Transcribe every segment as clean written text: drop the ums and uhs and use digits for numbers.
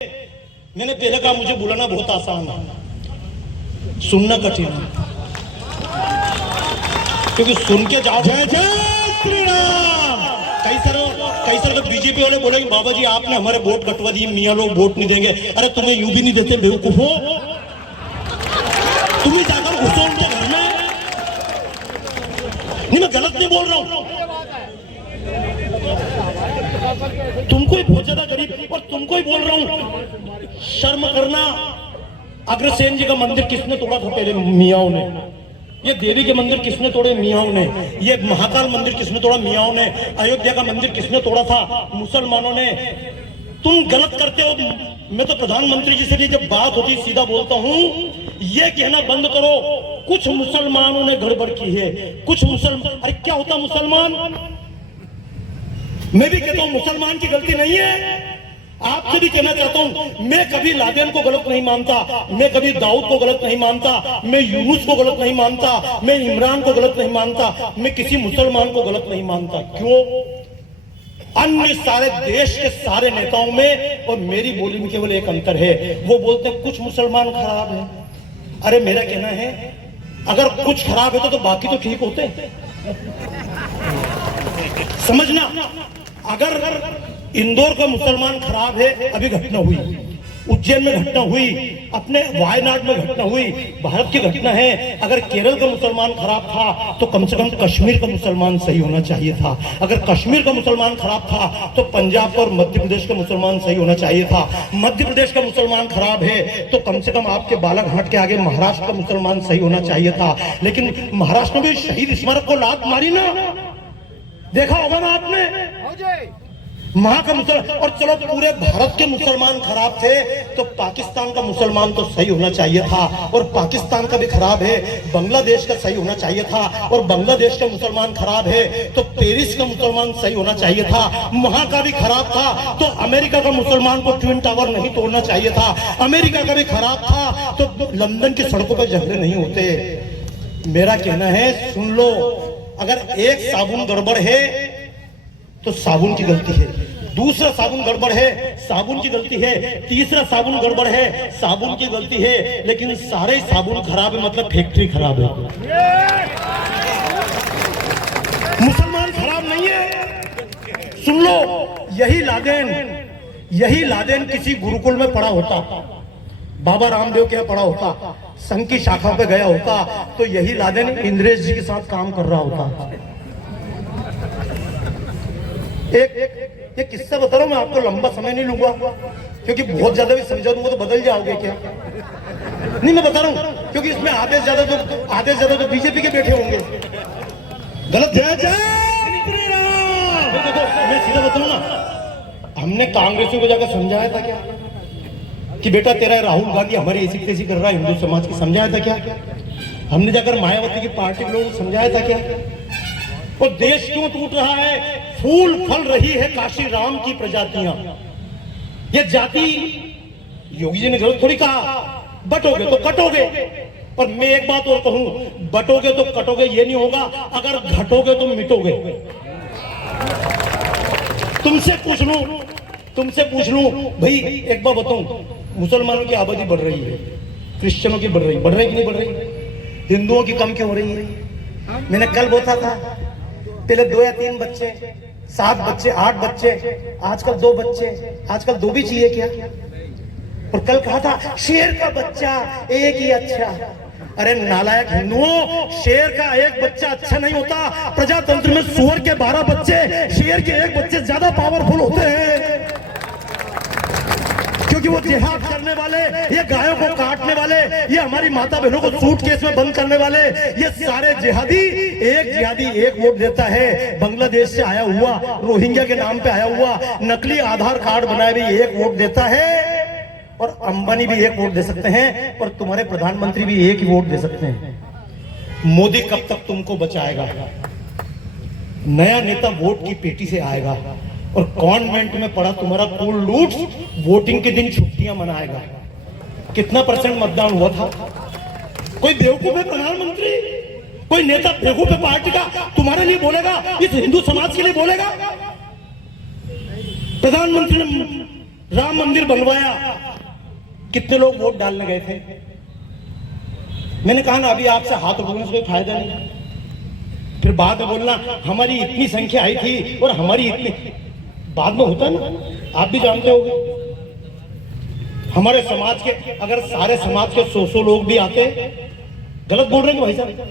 मैंने पहले कहा मुझे बुलाना बहुत आसान है, सुनना कठिन है, क्योंकि सुन के जाओ। जय जय श्री राम। कई सारे तो बीजेपी वाले बोले बाबा जी आपने हमारे वोट कटवा दिए, मियाँ लोग वोट नहीं देंगे। अरे तुम्हें यूं भी नहीं देते बेवकूफो, तुम्हें जाकर घुसो उनके घर में। नहीं मैं गलत नहीं बोल रहा हूं, तुमको ही बहुत ज्यादा गरीब और तुमको ही बोल रहा हूं शर्म करना। अग्रसेन जी का मंदिर किसने तोड़ा था पहले? मियाओं ने। ये देवी के मंदिर किसने तोड़े? मियाओं ने। ये महाकाल मंदिर किसने तोड़ा? मियाओं ने। अयोध्या का मंदिर किसने तोड़ा था? मुसलमानों ने। तुम गलत करते हो। मैं तो प्रधानमंत्री जी से भी जब बात होती सीधा बोलता हूं, ये कहना बंद करो कुछ मुसलमानों ने गड़बड़ की है, कुछ मुसलमान। अरे क्या होता मुसलमान? मैं भी कहता हूं मुसलमान की गलती नहीं है। आपसे भी कहना चाहता हूं, मैं कभी लादेन को गलत नहीं मानता, मैं कभी दाऊद को गलत नहीं मानता, मैं यूनुस को गलत नहीं मानता, मैं इमरान को गलत नहीं मानता, मैं किसी मुसलमान को गलत नहीं मानता। क्यों? अन्य सारे देश के सारे नेताओं में और मेरी बोली में केवल एक अंतर है, वो बोलते हैं कुछ मुसलमान खराब है। अरे मेरा कहना है अगर कुछ खराब है तो बाकी तो ठीक होते। समझना, अगर इंदौर का मुसलमान खराब है, अभी घटना हुई, उज्जैन में घटना हुई, अपने वायनाड में घटना हुई, भारत की घटना है। अगर केरल का मुसलमान खराब था तो कम से कम कश्मीर का मुसलमान सही होना चाहिए था। अगर कश्मीर का मुसलमान खराब था तो पंजाब और मध्य प्रदेश का मुसलमान सही होना चाहिए था। मध्य प्रदेश का मुसलमान खराब है तो कम से कम आपके बालाघाट के आगे महाराष्ट्र का मुसलमान सही होना चाहिए था। लेकिन महाराष्ट्र में शहीद स्मारक को लात मारी ना, देखा होगा ना आपने, वहां का मुसलमान। और चलो पूरे भारत के मुसलमान खराब थे तो पाकिस्तान का मुसलमान तो सही होना चाहिए था, और पाकिस्तान का भी खराब है, बांग्लादेश का सही होना चाहिए था, और बांग्लादेश का मुसलमान खराब है तो पेरिस का मुसलमान सही होना चाहिए था। वहां का भी खराब था तो अमेरिका का मुसलमान को ट्विन टावर नहीं तोड़ना चाहिए था। अमेरिका का भी खराब था तो लंदन की सड़कों पर झगड़े नहीं होते। मेरा कहना है सुन लो, अगर एक साबुन गड़बड़ है तो साबुन की गलती है, दूसरा साबुन गड़बड़ है साबुन की गलती है, तीसरा साबुन गड़बड़ है साबुन की गलती है, लेकिन सारे साबुन खराब है मतलब फैक्ट्री खराब है। मुसलमान खराब नहीं है। सुन लो, यही लादेन किसी गुरुकुल में पढ़ा होता, बाबा रामदेव के यहाँ पढ़ा होता, संघ की शाखा पे गया होता, तो यही लादेन इंद्रेश जी के साथ काम कर रहा होता। एक किस्सा बता रहा हूं मैं आपको, लंबा समय नहीं लूंगा क्योंकि बहुत ज्यादा भी समझा दूंगा तो बदल जाओगे क्या। नहीं मैं बता रहा हूं क्योंकि इसमें आधे ज्यादा तो बीजेपी के बैठे होंगे। गलत। जय जय श्री राम। देखो मैं सीधा बताऊं ना, हमने कांग्रेसियों को जाकर समझाया था क्या कि बेटा तेरा राहुल गांधी हमारी ऐसी तैसी कर रहा है हिंदू समाज की? समझाया था क्या? हमने जाकर मायावती की पार्टी के लोगों को समझाया था क्या? और देश क्यों टूट रहा है? फूल फल रही है काशी राम की प्रजातियां। ये जाति योगी जी ने गलत थोड़ी कहा, बटोगे तो कटोगे। और मैं एक बात और कहूं, बटोगे तो कटोगे ये नहीं होगा, अगर घटोगे तो मिटोगे। तुमसे पूछ लूं भाई, एक बात बताऊं, मुसलमानों की आबादी बढ़ रही है, क्रिश्चियनों की बढ़ रही कि नहीं बढ़ रही? हिंदुओं की कम क्यों हो रही है? मैंने कल बोला था पहले 2 या 3 बच्चे, 7 बच्चे, 8 बच्चे, आजकल 2 बच्चे, आजकल 2 भी चाहिए क्या? और कल कहा था शेर का बच्चा एक ही अच्छा। अरे नालायक हिंदुओं, शेर का एक बच्चा अच्छा नहीं होता। प्रजातंत्र में सुअर के 12 बच्चे, शेर के एक बच्चे ज्यादा पावरफुल होते हैं, क्योंकि वो जिहाद करने वाले, ये गायों को काटने वाले, ये हमारी माता बहनों को सूटकेस में बंद करने वाले, ये सारे जिहादी एक वोट देता है। बांग्लादेश से आया हुआ, रोहिंग्या के नाम पे आया हुआ, नकली आधार कार्ड बनाए भी एक वोट देता है। और अंबानी भी एक वोट दे सकते हैं, और तुम्हारे प्रधानमंत्री भी एक ही वोट दे सकते हैं। मोदी कब तक तुमको बचाएगा? नया नेता वोट की पेटी से आएगा और कॉन्वेंट में पड़ा तुम्हारा कुल लूट वोटिंग के दिन छुट्टियां मनाएगा। कितना % मतदान हुआ था? कोई बेवकूफ है प्रधानमंत्री? कोई नेता बेवकूफ है पार्टी का तुम्हारे लिए बोलेगा, इस हिंदू समाज के लिए बोलेगा? प्रधानमंत्री ने राम मंदिर बनवाया, कितने लोग वोट डालने गए थे? मैंने कहा ना अभी आपसे हाथ उठाने से कोई फायदा नहीं, फिर बाद में बोलना हमारी इतनी संख्या आई थी और हमारी इतनी, बाद में होता ना, आप भी जानते होंगे। हमारे समाज के अगर सारे समाज के 100 लोग भी आते, गलत बोल रहे हैं भाई साहब,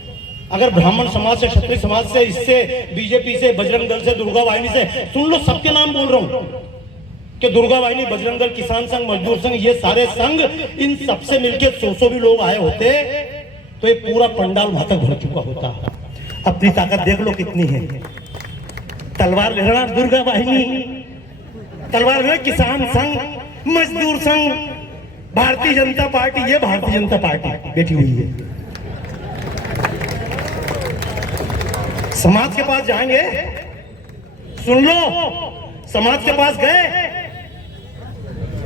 अगर ब्राह्मण समाज से, क्षत्रिय समाज से, इससे, बीजेपी से, बजरंग दल से, दुर्गा वाहिनी से, सुन लो सबके नाम बोल रहा हूं कि दुर्गा वाहिनी, बजरंग दल, किसान संघ, मजदूर संघ, ये सारे संघ, इन सबसे मिलके 100 भी लोग आए होते तो ये पूरा पंडाल वहां तक भर चुका होता। अपनी ताकत देख लो कितनी है। तलवार लेना दुर्गा वाहिनी, तलवार लेना किसान संघ, मजदूर संघ, भारतीय जनता पार्टी, ये भारतीय जनता पार्टी बैठी हुई है। समाज के पास जाएंगे, सुन लो, समाज के पास गए,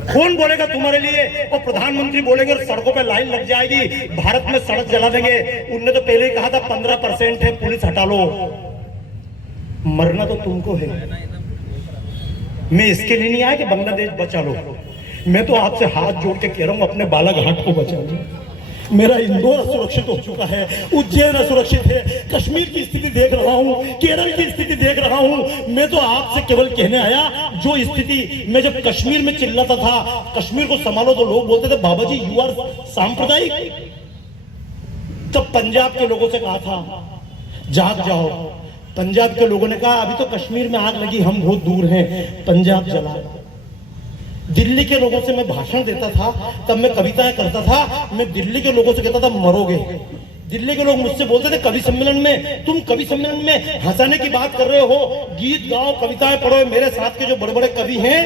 कौन बोलेगा तुम्हारे लिए? और प्रधानमंत्री बोलेंगे और सड़कों पे लाइन लग जाएगी, भारत में सड़क जला देंगे। उनने तो पहले ही कहा था 15% है, पुलिस हटा लो। मरना तो तुमको है, मैं इसके लिए नहीं आया कि बांग्लादेश बचा लो। मैं तो आपसे हाथ जोड़ के कह रहा हूं अपने बालाघाट को बचा लो। मेरा इंदौर असुरक्षित हो चुका है, उज्जैन असुरक्षित है, कश्मीर की स्थिति देख रहा हूं, केरल की स्थिति देख रहा हूं। मैं तो आपसे केवल कहने आया, जो स्थिति मैं जब कश्मीर में चिल्लाता था कश्मीर को संभालो, तो लोग बोलते थे बाबा जी यू आर सांप्रदायिक। तब पंजाब के लोगों से कहा था जाग जाओ। पंजाब के लोगों ने कहा अभी तो कश्मीर में आग लगी, हम बहुत दूर हैं, पंजाब जला। दिल्ली के लोगों से मैं भाषण देता था, तब मैं कविताएं करता था, मैं दिल्ली के लोगों से कहता था मरोगे। दिल्ली के लोग मुझसे बोलते थे कवि सम्मेलन में, तुम कवि सम्मेलन में हंसाने की बात कर रहे हो, गीत गाओ, कविताएं पढ़ो। मेरे साथ के जो बड़े बड़े कवि हैं,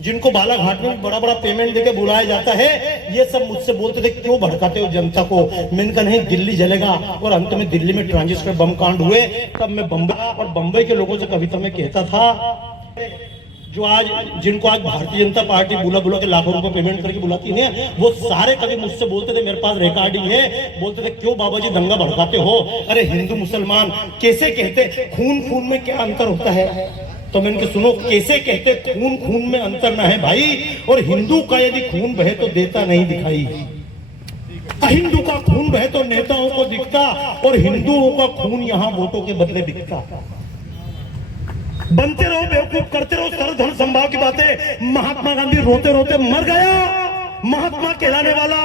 जिनको बालाघाट में बड़ा बड़ा पेमेंट देके बुलाया जाता है, ये सब मुझसे बोलते थे क्यों भड़काते हो जनता को। मैंने कहा नहीं, दिल्ली जलेगा। और अंत में दिल्ली में ट्रांजिस्टर बम कांड हुए, तब मैं बम्बई के लोगों से कविता में कहता था, जो आज जिनको आज भारतीय जनता पार्टी बुला के लाखों रुपए पेमेंट करके बुलाती है, वो सारे कभी मुझसे बोलते थे, मेरे पास रिकॉर्डिंग है, बोलते थे क्यों बाबा जी दंगा भड़काते हो? अरे हिंदू मुसलमान कैसे कहते, खून खून में क्या अंतर होता है? तो मैंने कहा सुनो, कैसे कहते खून खून में अंतर ना है भाई, और हिंदू का यदि खून बहे तो देता नहीं दिखाई, अहिंदू का खून बहे तो नेताओं को दिखता, और हिंदुओं का खून यहाँ वोटों के बदले दिखता। बनते रहो बेवकूफ, करते रहो सर्व धन संभाव की बातें। महात्मा गांधी रोते रोते मर गया, महात्मा कहलाने वाला।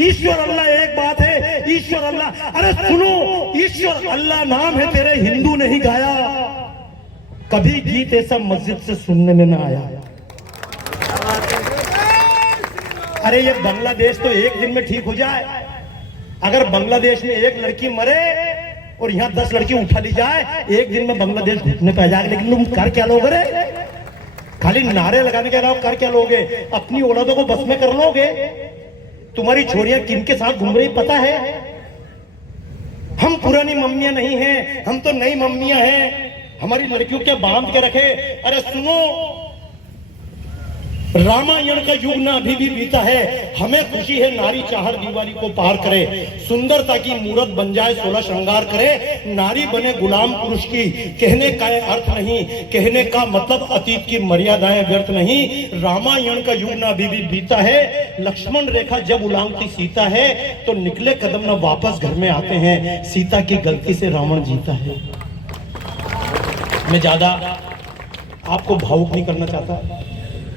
ईश्वर अल्लाह एक बात है, ईश्वर अल्लाह, अरे सुनो, ईश्वर अल्लाह नाम है तेरे, हिंदू नहीं गाया कभी गीत ऐसा मस्जिद से सुनने में ना आया। अरे ये बांग्लादेश तो एक दिन में ठीक हो जाए। अगर बांग्लादेश में एक लड़की मरे और यहाँ 10 लड़की उठा ली जाए, एक दिन में बांग्लादेश घुटने पे आ जाएगा। लेकिन तुम कर क्या लोगे रे? खाली नारे लगाने के अलावा कर क्या लोगे? अपनी औलादों को बस में कर लोगे? तुम्हारी छोरियां किन के साथ घूम रही पता है? हम पुरानी मम्मियां नहीं हैं, हम तो नई मम्मियां हैं। हमारी लड़कियों क्या बांध के रखे? अरे सुनो, रामायण का युग ना अभी भी बीता है। हमें खुशी है नारी चाहर दीवारी को पार करे, सुंदरता की मूरत बन जाए 16 श्रृंगार करे, नारी बने गुलाम पुरुष की। कहने का अर्थ नहीं, कहने का मतलब अतीत की मर्यादाएं व्यर्थ नहीं। रामायण का युग ना अभी भी बीता है। लक्ष्मण रेखा जब उलांघती सीता है, तो निकले कदम ना वापस घर में आते हैं। सीता की गलती से रावण जीता है। मैं ज्यादा आपको भावुक नहीं करना चाहता,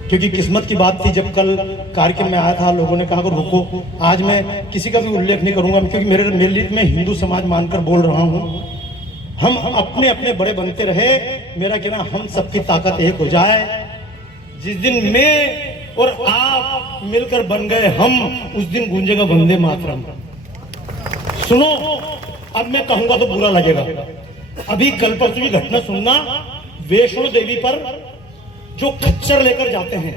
क्योंकि किस्मत की बात थी। जब कल कार्यक्रम में आया था, लोगों ने कहा कि रुको, आज मैं किसी का भी उल्लेख नहीं करूंगा, क्योंकि मेरे लिए मैं हिंदू समाज मानकर बोल रहा हूं। हम अपने अपने बड़े बनते रहे। मेरा कहना, हम सबकी ताकत एक हो जाए। जिस दिन मैं और आप मिलकर बन गए हम, उस दिन गूंजेगा वंदे मातरम। सुनो, अब मैं कहूंगा तो बुरा लगेगा। अभी कल परसों की घटना सुनना, वैष्णो देवी पर जो खच्चर लेकर जाते हैं,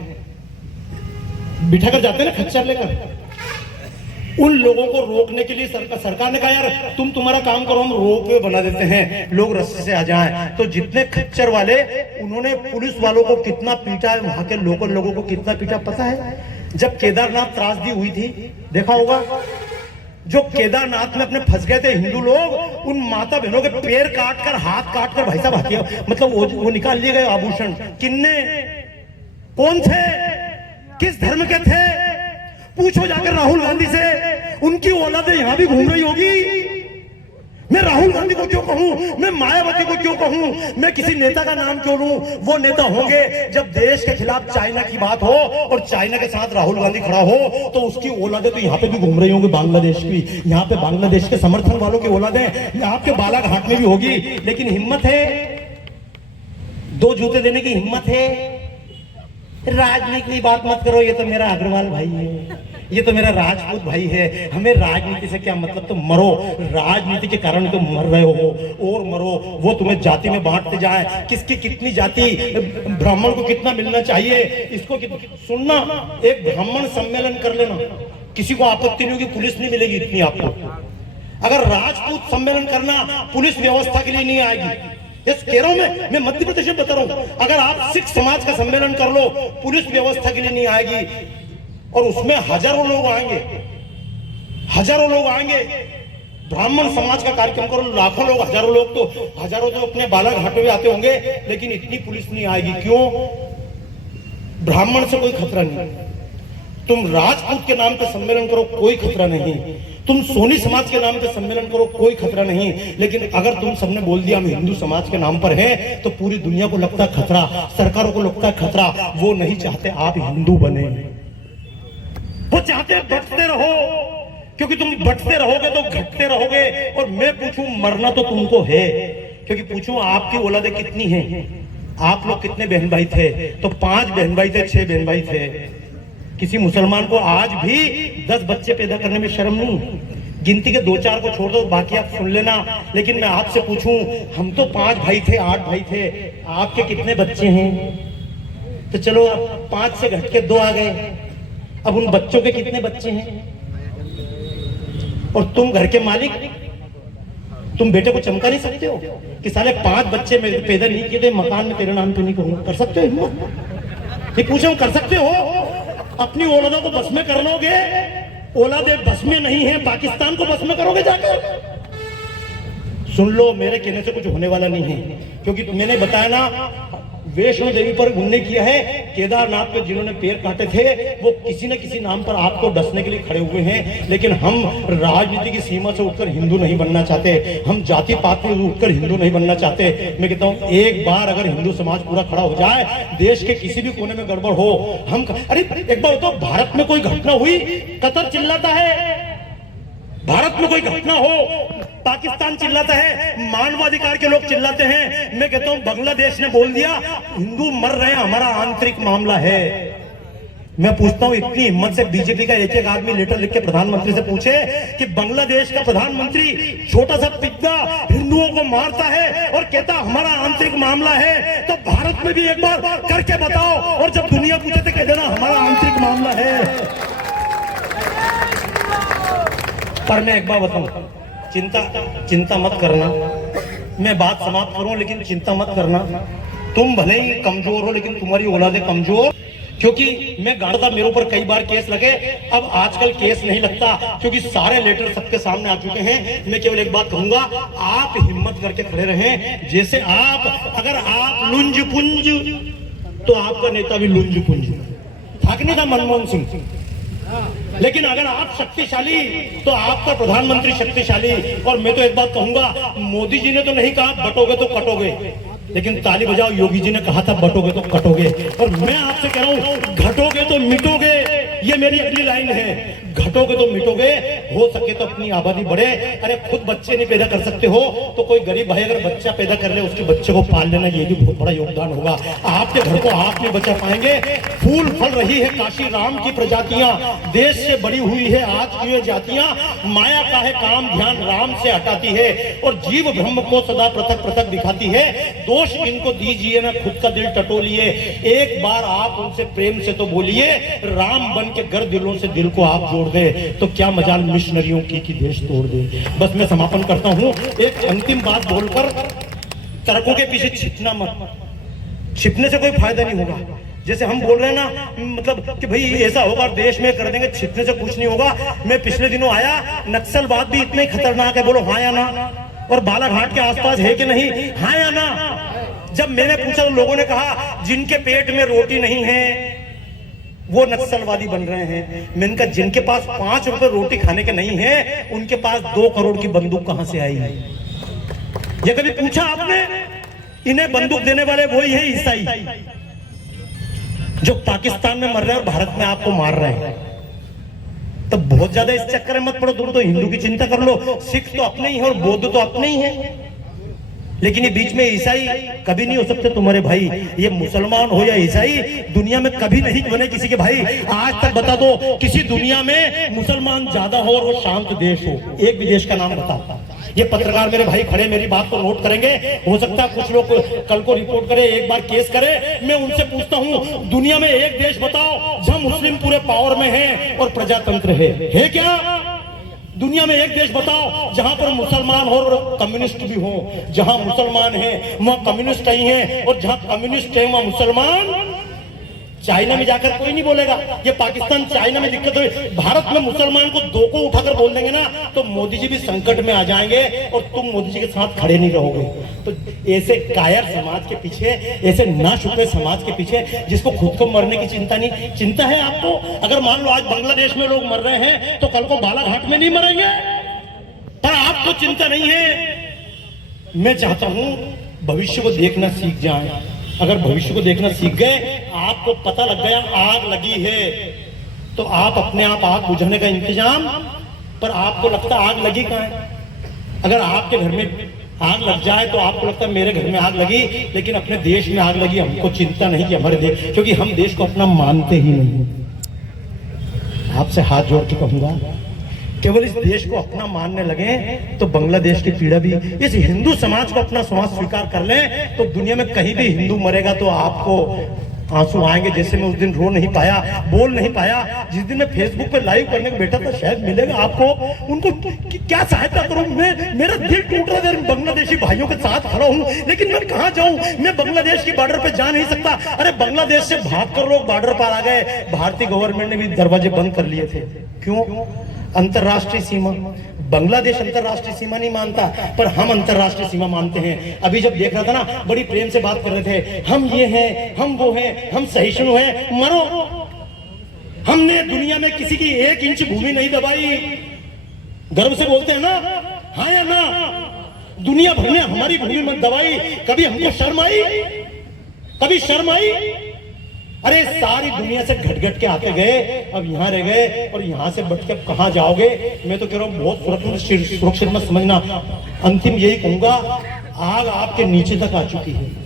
बिठा कर जाते हैं ना खच्चर लेकर, उन लोगों को रोकने के लिए सरकार ने कहा यार तुम्हारा काम करो, हम रोपवे बना देते हैं, लोग रस्ते से आ जाएं। तो जितने खच्चर वाले, उन्होंने पुलिस वालों को कितना पीटा है, वहां के लोकल लोगों को कितना पीटा पता है? जब केदारनाथ त्रासदी हुई थी, देखा होगा, जो केदारनाथ में अपने फंस गए थे हिंदू लोग, उन माता बहनों के पैर काट कर, हाथ काट कर, भाई साहब, मतलब वो निकाल लिए गए आभूषण। किन्ने? कौन थे, किस धर्म के थे? पूछो जाकर राहुल गांधी से, उनकी औलादें यहां भी घूम रही होगी। मैं राहुल गांधी को क्यों कहूं, मैं मायावती को क्यों कहूं, मैं किसी नेता का नाम क्यों लूं? वो नेता होंगे जब देश के खिलाफ चाइना की बात हो और चाइना के साथ राहुल गांधी खड़ा हो, तो उसकी औलादें तो यहाँ पे भी घूम रही होंगी, बांग्लादेश की। यहाँ पे बांग्लादेश के समर्थन वालों की औलादें यहाँ के बालाघाट में भी होगी। लेकिन हिम्मत है, दो जूते देने की हिम्मत है। राजनीति की बात मत करो, ये तो मेरा अग्रवाल भाई है, ये तो मेरा राजपूत भाई है, हमें राजनीति से क्या मतलब? तो मरो, राजनीति के कारण तो मर रहे हो और मरो। वो तुम्हें जाति में बांटते जाए, किसकी कितनी जाति, ब्राह्मण को कितना मिलना चाहिए, इसको सुनना। एक ब्राह्मण सम्मेलन कर लेना, किसी को आपत्ति नहीं होगी, पुलिस नहीं मिलेगी इतनी आपको। अगर राजपूत सम्मेलन करना, पुलिस व्यवस्था के लिए नहीं आएगी। इस कह रहा हूं मैं मध्य प्रदेश में बता रहा हूं, अगर आप सिख समाज का सम्मेलन कर लो, पुलिस व्यवस्था के लिए नहीं आएगी। और उसमें हजारों लोग आएंगे, हजारों लोग आएंगे। ब्राह्मण समाज का कार्यक्रम करो, लाखों लोग, हजारों लोग, तो हजारों तो अपने बालाघाट में आते होंगे, लेकिन इतनी पुलिस नहीं आएगी। क्यों? ब्राह्मण से कोई खतरा नहीं। तुम राजपूत के नाम पे सम्मेलन करो, कोई खतरा नहीं। तुम सोनी समाज के नाम पे सम्मेलन करो, कोई खतरा नहीं। लेकिन अगर तुम सबने बोल दिया हम हिंदू समाज के नाम पर हैं, तो पूरी दुनिया को लगता है खतरा, सरकारों को लगता है खतरा। वो नहीं चाहते आप हिंदू बने, वो चाहते हैं बटते रहो, क्योंकि तुम बटते रहोगे तो घटते रहोगे। और मैं पूछूं, मरना तो तुमको है, क्योंकि पूछूं आपकी औलादें कितनी हैं, आप लोग कितने बहन भाई थे? तो 5 बहन भाई थे, 6 बहन भाई थे। किसी मुसलमान को आज भी 10 बच्चे पैदा करने में शर्म नहीं? गिनती के 2-4 को छोड़ दो, बाकी आप सुन लेना। लेकिन मैं आपसे पूछूं, हम तो 5 भाई थे, 8 भाई थे, आपके कितने बच्चे हैं? तो चलो 5 से घट के 2 आ गए। अब उन बच्चों के कितने बच्चे हैं? और तुम घर के मालिक, तुम बेटे को चमका नहीं सकते हो कि साले 5 बच्चे मेरे पैदा नहीं किए थे, मकान में तेरे नाम पे नहीं करूंगा? कर सकते हो हिम्मत? ये पूछो, कर सकते हो? अपनी औलादों को बस में कर लोगे? औलादे बस में नहीं है, पाकिस्तान को बस में करोगे जाकर? सुन लो, मेरे कहने से कुछ होने वाला नहीं है, क्योंकि मैंने बताया ना, वैष्णो देवी पर उन्होंने किया है, केदारनाथ पे जिन्होंने पैर काटे थे, वो किसी न किसी नाम पर आपको डसने के लिए खड़े हुए हैं। लेकिन हम राजनीति की सीमा से उठकर हिंदू नहीं बनना चाहते, हम जाति पात में उठकर हिंदू नहीं बनना चाहते। मैं कहता हूं, एक बार अगर हिंदू समाज पूरा खड़ा हो जाए, देश के किसी भी कोने में गड़बड़ हो, हम अरे एक बार तो भारत में कोई घटना हुई, कतर चिल्लाता है। भारत में कोई घटना हो, पाकिस्तान चिल्लाता है, मानवाधिकार के लोग चिल्लाते हैं। मैं कहता हूं, बांग्लादेश ने बोल दिया हिंदू मर रहे हैं, हमारा आंतरिक मामला है। मैं पूछता हूं, इतनी हिम्मत से बीजेपी का एक आदमी लेटर लिख के प्रधानमंत्री से पूछे कि बांग्लादेश का प्रधानमंत्री छोटा सा पिद्दा हिंदुओं को मारता है और कहता हमारा आंतरिक मामला है, तो भारत में भी एक बार करके बताओ। और जब दुनिया पूछे तो कह देना हमारा आंतरिक मामला है। पर मैं एक बार बताऊं, चिंता मत करना। मैं बात समाप्त करूं, लेकिन चिंता मत करना। तुम भले ही कमजोर हो, लेकिन तुम्हारी औलादें कमजोर, क्योंकि मैं गाड़ा, मेरे ऊपर कई बार केस लगे। अब आजकल केस नहीं लगता, क्योंकि सारे लेटर सबके सामने आ चुके हैं। मैं केवल एक बात कहूंगा, आप हिम्मत करके खड़े रहें। जैसे अगर आप लुंज पुंज, तो आपका नेता भी लुंज पुंज था कि नहीं था, मनमोहन सिंह। लेकिन अगर आप शक्तिशाली, तो आपका प्रधानमंत्री शक्तिशाली। और मैं तो एक बात कहूंगा, मोदी जी ने तो नहीं कहा बटोगे तो कटोगे, लेकिन ताली बजाओ, योगी जी ने कहा था बटोगे तो कटोगे। और मैं आपसे कह रहा हूं, घटोगे तो मिटोगे, ये मेरी अगली लाइन है। घटोगे तो मिटोगे, हो सके तो अपनी आबादी बढ़े। अरे खुद बच्चे नहीं पैदा कर सकते हो, तो कोई गरीब भाई अगर बच्चा पैदा कर ले, उसके बच्चे को पाल लेना, ये भी बहुत बड़ा योगदान होगा। आपके घर को आप नहीं बचा पाएंगे। फूल फल रही है काशी राम की प्रजातियां, देश से बड़ी हुई है आज की ये जातियां। माया का है काम, ध्यान राम से हटाती है, और जीव ब्रह्म को सदा पृथक पृथक दिखाती है। दोष इनको दीजिए ना, खुद का दिल टटोलिए। एक बार आप उनसे प्रेम से तो बोलिए, राम बन के गर दिलों से दिल को आप जोड़ दे, तो क्या मजाल मिशनरियों की देश तोड़ दे। बस मैं समापन करता हूं एक अंतिम बात बोलकर, तर्कों के पीछे छिपना मत। छिपने से कोई फायदा नहीं होगा। जैसे हम बोल रहे हैं ना, मतलब कि भाई ऐसा होगा, देश में कर देंगे, छिपने से कुछ नहीं होगा। मैं पिछले दिनों आया, नक्सलवाद भी इतने खतरनाक है, बोलो हाँ या ना? और बालाघाट के आसपास है कि नहीं? हाँ या ना? जब मैंने पूछा तो लोगों ने कहा जिनके पेट में रोटी नहीं है वो नक्सलवादी बन रहे हैं। मैंने कहा जिनके पास 5 रुपए रोटी खाने के नहीं है उनके पास 2 करोड़ की बंदूक कहां से आई है? ये कभी पूछा आपने? इन्हें बंदूक देने वाले वही है ईसाई जो पाकिस्तान में मर रहे हैं और भारत में आपको मार रहे हैं। तो बहुत ज्यादा इस चक्कर में मत पड़ो, तुम तो हिंदू की चिंता कर लो। सिख तो अपने ही है और बौद्ध तो अपने ही है, लेकिन ये बीच में ईसाई कभी नहीं हो सकते तुम्हारे भाई। ये मुसलमान हो या ईसाई दुनिया में कभी नहीं बने किसी के भाई। आज तक बता दो किसी दुनिया में मुसलमान ज्यादा हो और वो शांत देश हो, एक भी देश का नाम बताओ। ये पत्रकार मेरे भाई खड़े मेरी बात को नोट करेंगे, हो सकता है कुछ लोग कल को रिपोर्ट करे, एक बार केस करे। मैं उनसे पूछता हूं दुनिया में एक देश बताओ जहां मुस्लिम पूरे पावर में है और प्रजातंत्र है क्या? दुनिया में एक देश बताओ जहां पर मुसलमान हो और कम्युनिस्ट भी हो। जहां मुसलमान है वहां कम्युनिस्ट नहीं है, और जहां कम्युनिस्ट है वहां मुसलमान। चाइना में जाकर कोई नहीं बोलेगा। ये पाकिस्तान चाइना में दिक्कत हुई, भारत में मुसलमान को 2 को उठाकर बोल देंगे ना तो मोदी जी भी संकट में आ जाएंगे और तुम मोदी जी के साथ खड़े नहीं रहोगे। तो ऐसे कायर समाज के पीछे, ऐसे नाशुक्र समाज के पीछे जिसको खुद को मरने की चिंता नहीं, चिंता है आपको? अगर मान लो आज बांग्लादेश में लोग मर रहे हैं तो कल को बालाघाट में नहीं मरेंगे, पर आपको चिंता नहीं है। मैं चाहता हूं भविष्य को देखना सीख जाए। अगर भविष्य को देखना सीख गए, आपको पता लग गया आग लगी है तो आप अपने आप आग बुझाने का इंतजाम, पर आपको लगता आग लगी कहां है? अगर आपके घर में आग लग जाए तो आपको लगता है मेरे घर में आग लगी, लेकिन अपने देश में आग लगी हमको चिंता नहीं कि हमारे देश, क्योंकि हम देश को अपना मानते ही नहीं। आपसे हाथ जोड़ के कहूंगा केवल इस देश को अपना मानने लगे तो बांग्लादेश की पीड़ा भी, इस हिंदू समाज को अपना समाज स्वीकार कर लें तो दुनिया में कहीं भी हिंदू मरेगा तो आपको आंसू आएंगे। जैसे मैं उस दिन रो नहीं पाया, बोल नहीं पाया, जिस दिन मैं फेसबुक पे लाइव करने को बैठा था, शायद मिलेगा आपको। उनको क्या सहायता करूं मैं? मेरा दिल टूट रहा है, बांग्लादेशी भाइयों के साथ खड़ा हूं, लेकिन मैं कहां जाऊं? मैं बांग्लादेश की बॉर्डर पे जा नहीं सकता। अरे बांग्लादेश से भागकर लोग बॉर्डर पर आ गए, भारतीय गवर्नमेंट ने भी दरवाजे बंद कर लिए थे। क्यों? अंतरराष्ट्रीय सीमा। बांग्लादेश अंतरराष्ट्रीय सीमा नहीं मानता, पर हम अंतरराष्ट्रीय सीमा मानते हैं। अभी जब देख रहा था ना, बड़ी प्रेम से बात कर रहे थे, हम ये हैं, हम वो हैं, हम सहिष्णु हैं। मरो, हमने दुनिया में किसी की 1 इंच भूमि नहीं दबाई। गर्व से बोलते हैं ना, हाँ या ना? दुनिया भर ने हमारी भूमि मत दबाई। कभी हमको शर्म आई? कभी शर्म आई? अरे सारी दुनिया से घट घट के आते गए, अब यहाँ रह गए और यहाँ से बच के कहाँ जाओगे? मैं तो कह रहा हूँ बहुत सुरक्षित मत समझना। अंतिम यही कहूंगा, आग आपके नीचे तक आ चुकी है।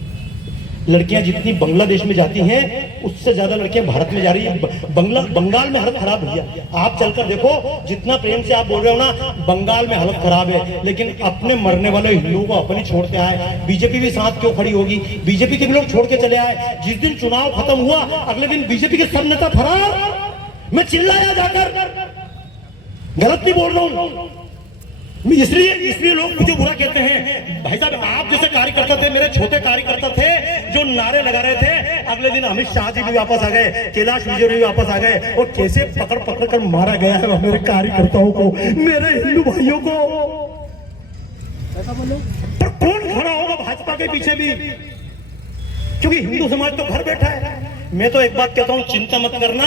लड़कियां जितनी बांग्लादेश में जाती हैं उससे ज्यादा लड़कियां भारत में जा रही है। बंगाल में हालत खराब भैया, आप चलकर देखो, जितना प्रेम से आप बोल रहे हो ना, बंगाल में हालत खराब है, लेकिन अपने मरने वाले हिंदुओं को अपनी छोड़ के आए। बीजेपी भी साथ क्यों खड़ी होगी? बीजेपी के भी लोग छोड़ के चले आए। जिस दिन चुनाव खत्म हुआ अगले दिन बीजेपी के सब नेता फरार। मैं चिल्लाया जाकर, गलत नहीं बोल रहा हूं, इसलिए लोग मुझे बुरा कहते हैं। भाई साहब, आप जैसे कार्यकर्ता थे, मेरे छोटे कार्यकर्ता थे जो नारे लगा रहे थे, अगले दिन अमित शाह जी भी वापस आ गए, कैलाश विजय भी वापस आ गए, और कैसे पकड़ पकड़ कर मारा गया है मेरे कार्यकर्ताओं को, मेरे हिंदू भाइयों को। पर कौन खड़ा होगा भाजपा के पीछे भी? क्योंकि हिंदू समाज तो घर बैठा है। मैं तो एक बात कहता हूं, चिंता मत करना।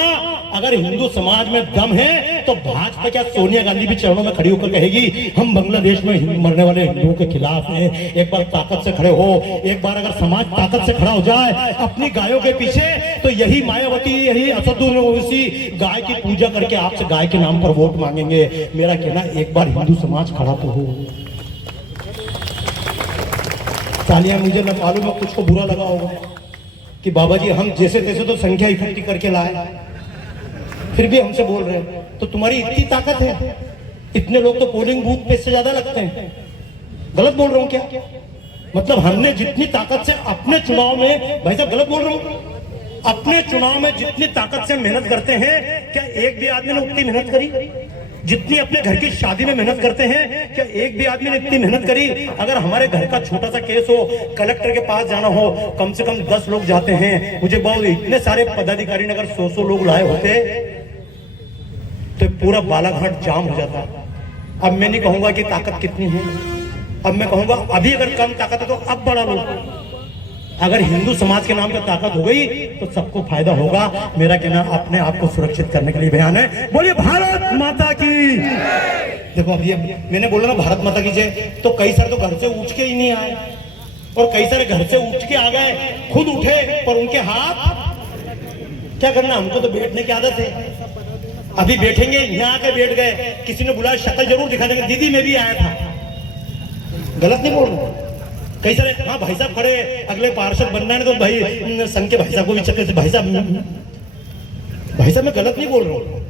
अगर हिंदू समाज में दम है तो भाजपा क्या सोनिया गांधी भी चरणों में खड़ी होकर कहेगी हम बांग्लादेश में मरने वाले हिंदुओं के खिलाफ हैं। एक बार ताकत से खड़े हो, एक बार अगर समाज ताकत से खड़ा हो जाए अपनी गायों के पीछे, तो यही मायावती, यही असदुद्दीन ओवैसी गाय की पूजा करके आपसे गाय के नाम पर वोट मांगेंगे। मेरा कहना, एक बार हिंदू समाज खड़ा तो हो। तालियां, मुझे न मालूम है कुछ को बुरा लगा होगा कि बाबा जी हम जैसे तैसे तो संख्या इकट्ठी करके लाए, फिर भी हमसे बोल रहे हैं। तो तुम्हारी इतनी ताकत है, इतने लोग तो पोलिंग बूथ पे से ज्यादा लगते हैं। गलत बोल रहा हूं क्या? मतलब हमने जितनी ताकत से अपने चुनाव में, भाई साहब गलत बोल रहा हूं, अपने चुनाव में जितनी ताकत से मेहनत करते हैं, क्या एक भी आदमी ने उतनी मेहनत करी? जितनी अपने घर की शादी में मेहनत करते हैं, क्या एक भी आदमी ने इतनी मेहनत करी? अगर हमारे घर का छोटा सा केस हो, कलेक्टर के पास जाना हो, कम से कम 10 लोग जाते हैं। मुझे बहुत, इतने सारे पदाधिकारी ने अगर 100 लोग लाए होते तो पूरा बालाघाट जाम हो जाता। अब मैं नहीं कहूंगा कि ताकत कितनी है, अब मैं कहूंगा अभी अगर कम ताकत है तो अब बढ़ा लो। अगर हिंदू समाज के नाम पे ताकत हो गई तो सबको फायदा होगा। मेरा कहना अपने आप को सुरक्षित करने के लिए बयान है। बोलिए भारत माता की। देखो अब ये मैंने बोला ना भारत माता की जय, तो कई सारे तो घर से उठ के ही नहीं आए और कई सारे घर से उठ के आ गए, खुद उठे पर उनके हाथ क्या करना, हमको तो बैठने की आदत है। अभी बैठेंगे, यहाँ आके बैठ गए, किसी ने बुलाया शक्ल जरूर दिखा देंगे, दीदी मैं भी आया था। गलत नहीं बोल रहा, कई सारे हाँ भाई साहब खड़े, अगले पार्षद बनना है तो भाई संघ के भाई साहब को भी चक्कर से भाई साहब मैं गलत नहीं बोल रहा हूँ।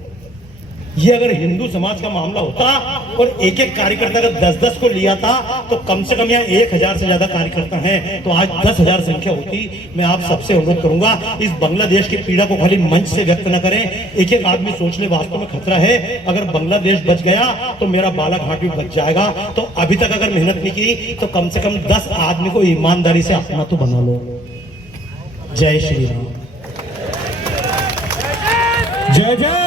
ये अगर हिंदू समाज का मामला होता और एक एक कार्यकर्ता अगर 10-10 को लिया था तो कम से कम यहाँ 1000 से ज्यादा कार्यकर्ता हैं, तो आज 10,000 संख्या होती। मैं आप सबसे अनुरोध करूंगा, इस बांग्लादेश की पीड़ा को खाली मंच से व्यक्त न करें। एक एक आदमी सोच ले, वास्तव में खतरा है। अगर बांग्लादेश बच गया तो मेरा बालाघाट भी बच जाएगा। तो अभी तक अगर मेहनत नहीं की तो कम से कम 10 आदमी को ईमानदारी से अपना तो बना लो। जय श्री राम। जय जय